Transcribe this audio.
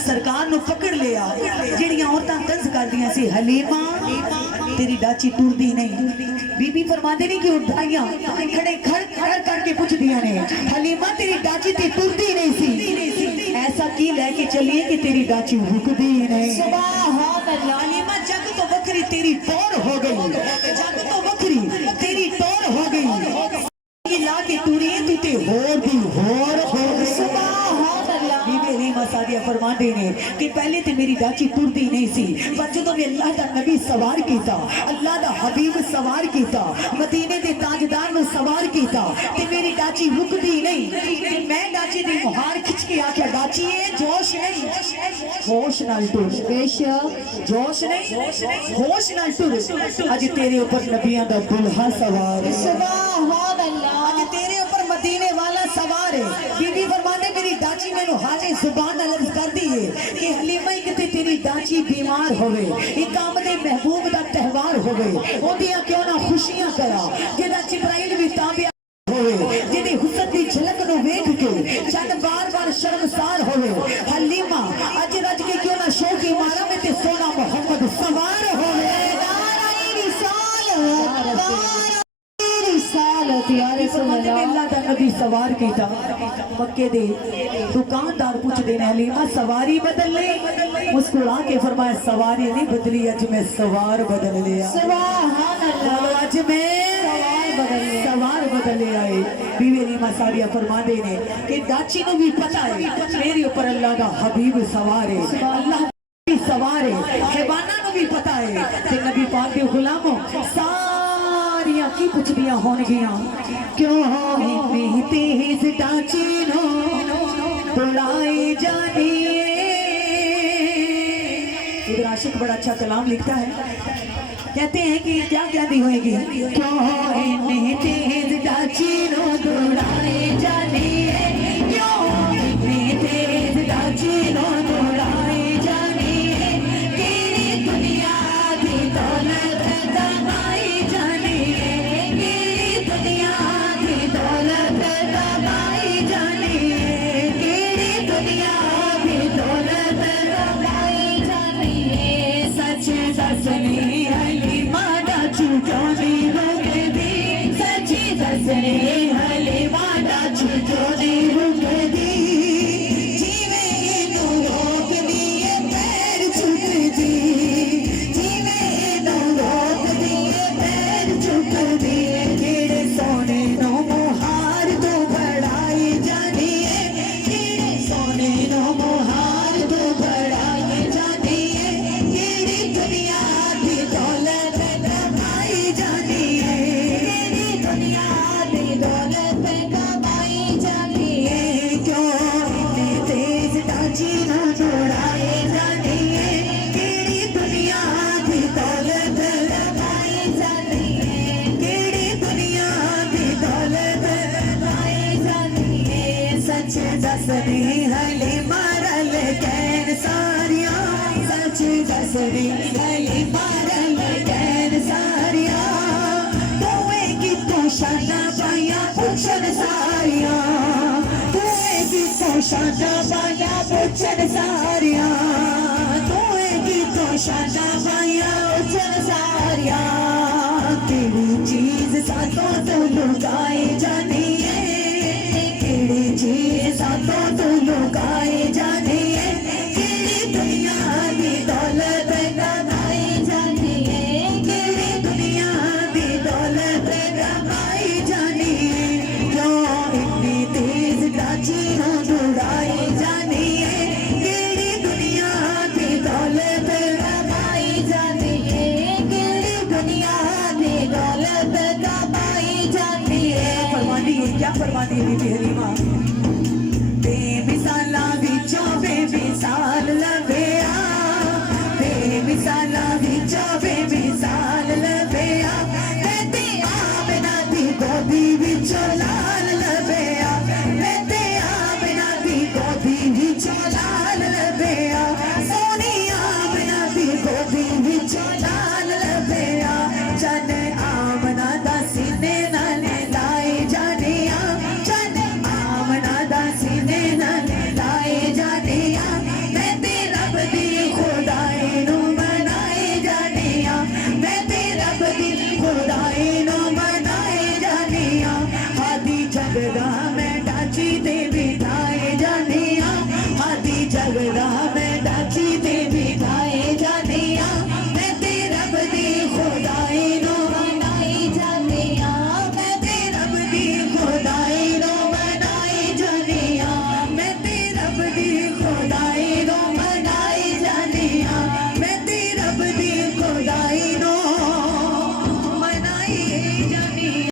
सरकार नु पकड़ लिया जेड़ियां औरतां तंज करदियां सी हलीमा तेरी डाची टुरदी नहीं। बीबी फरमांदे ने कि उठाइयां खड़े खड़ खड़ करके पूछदियां ने हलीमा तेरी डाची ते टुरदी नहीं सी ऐसा की लेके चलिए कि तेरी डाची रुकदी नहीं। सुभान अल्लाह हलीमा जग तो बकरी तेरी टोर हो गई, जग तो बकरी तेरी टोर हो गई ला के टूरी तू ते होर दी होर हो गई। सुभान अल्लाह बीबी हलीमा सादिया फरमांदे ने कि पहले ते मेरी डाची टुरदी नहीं सी पर जदों मैं अल्लाह दा नबी सवार कीता, अल्लाह दा हबीब सवार कीता, मदीने दे ताजदार नु सवार कीता ते मेरी डाची रुकदी नहीं ते मैं डाची दी मुहार खिच के आख्या डाची ए जोश नहीं होश नाल टुर, बेशक जोश नहीं होश नाल टुर। अज तेरे ऊपर नबियां दा दुल्हा सवार है। सुभान अल्लाह आज तेरे ऊपर मदीने वाला सवार है। बीबी फरमाने मेरी डाची मैनू हाले जुबान अलग कर दी है कि हलीमा किते तेरी डाची बीमार होवे, एक आमदे महबूब दा त्यौहार होवे, ओदियां क्यों ना खुशियां करा जेदा जिब्राइल भी ताबिया होवे, जेदी हुस्न दी झलक नु वेख के चंद बार-बार शर्मसार होवे। हलीमा अज रज के क्यों ना शौकी मारा में ते सोना मोहम्मद सवार होवे। नारे रिसालत नबी सवार कीता मक्के दे दुकानदार पूछदे ने हलीमा सवारी बदल ले, मुस्कुरा के फरमाया सवारी नहीं बदली अज मैं सवार बदल लिया। सुभान अल्लाह अज मैं सवार बदल ले आए। बीवी हलीमा सादिया फरमांदे ने कि डाची को भी पता है मेरे ऊपर अल्लाह दा हबीब सवार है, अल्लाह सवार है, हैवाना को भी पता है ते नबी पाक दे गुलामों सारियां की पुछदियां होणगियां क्यों इतनी तेज डाची नो तोड़ाई जानी। इधर आशिक बड़ा अच्छा कलाम लिखता है, कहते हैं कि क्या कहती होगी क्यों इतनी तेज डाची नो तोड़ाई जानी, क्यों इतनी तेज डाची नो तोड़ाई जानी, तेरी दुनिया दी दौलत दबाई जानी, तेरी दुनिया दी दौलत दबाई जानी, तेरी दुनिया दी दौलत दबाई जानी। सच दसनी हलीमा डाचू क्यों नहीं रुकदी, सच दसनी हलीमा डाचू क्यों नहीं रुकदी, जीवे नू रोक दिए पैर चुकदी, जीवे नू रोक दिए पैर चुकदी, जेड़े सोने नो मुहार तो बढ़ाई जानी है, जेड़े सोने नो मुहार तो बढ़ाई जानी है, जेड़ी दुनिया दी दौलत कमाई जानी है, जेड़ी दुनिया दी दौलत कमाई जानी है, क्यों इतनी तेज डाची ना दौड़ाई जानी है, जेड़ी दुनिया दी दौलत कमाई जानी है, जेड़ी दुनिया दी दौलत कमाई जानी है। सच दसनी हलीमा रल कैन सारियां, सच दसनी हलीमा रल कैन सारियां, तोए कितों शाना पाया पुछन सारियां, तोए कितों शाना पाया पुछन सारियां, तोए कितों शाना पाया पुछन सारियां, केड़ी चीज सातों तो लुकाई जानी है, केड़ी चीज सातों तो लुकाई जानी है, केड़ी दुनिया दी दौलत कमाई जानी है, केड़ी दुनिया दी दौलत कमाई जानी है, क्यों इतनी तेज डाची ना दौड़ाई जानी है, केड़ी दुनिया दी दौलत कमाई जानी है, केड़ी दुनिया दी दौलत कमाई जानी है। फरमानी है क्या फरमानी है बीबी हलीमा, बेमिसाला विचों बेमिसाल लग